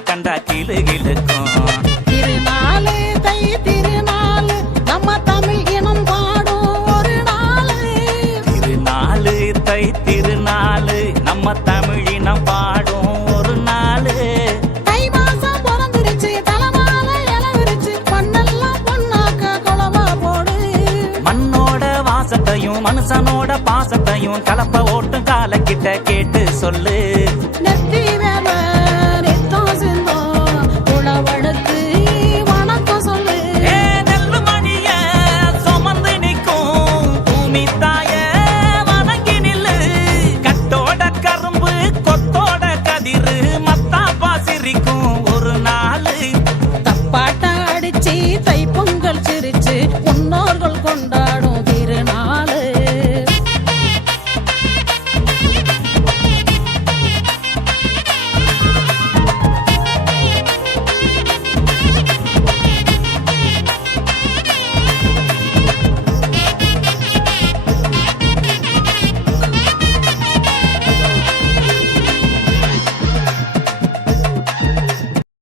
கண்டா கிளு கிளுக்கும் தை திருநாள் நம்ம தமிழ் பாடும் ஒரு நாள். திருநாள் தை திருநாள் நம்ம தமிழ் பாடும் ஒரு நாள். தை மாசம் பிறந்துருச்சு பொண்ணாக்க குளமா போடு. மண்ணோட வாசத்தையும் மனுஷனோட பாசத்தையும் கலப்ப ஓட்டும் காலக்கிட்ட கேட்டு சொல்லு. நெத்தி Tay